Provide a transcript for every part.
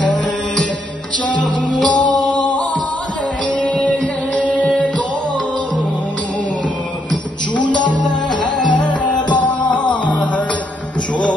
है चहुओं ये दोनों झूलत है बाहर चोरे।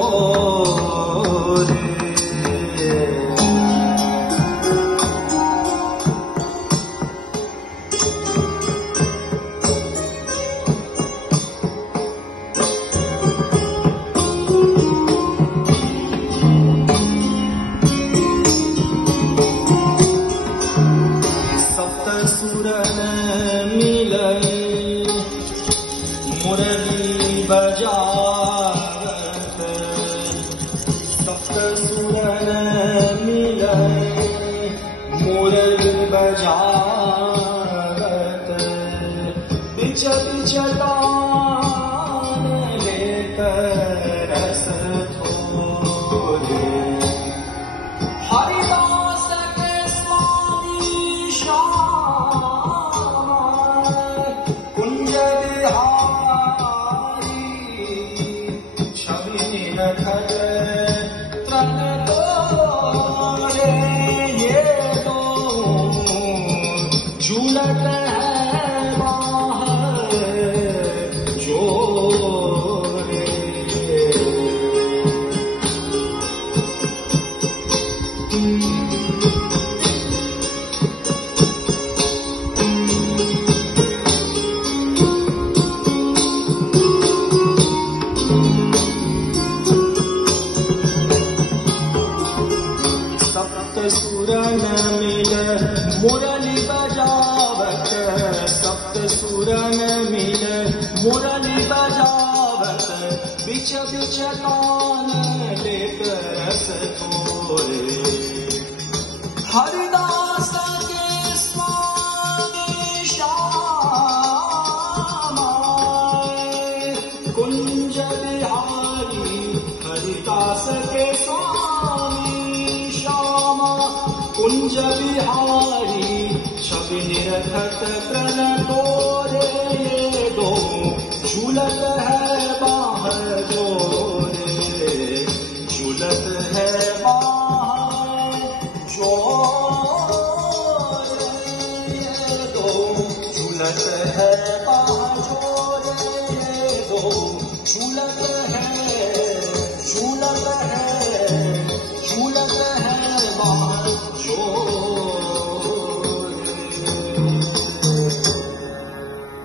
मुरली बजावत सप्त सुरन मिलय मुरली बजावत बिच बिच तान लेत रस थोरे। हरिदास के स्वामी श्याम कुंज बिहारी छवि निरखत तन तोरे ये दो झूलत है बाहर चोरे। सुरन मिल मुरली बजावत सप्त सुरन मिल मुरली बजावत बिच बिच तान लेत रस थोरे। हरिदास के स्वामी श्याम कुंज बिहारी हरिदास के स्वामी कुंज बिहारी छवि निरखत तन तोरे ये दो झूलत है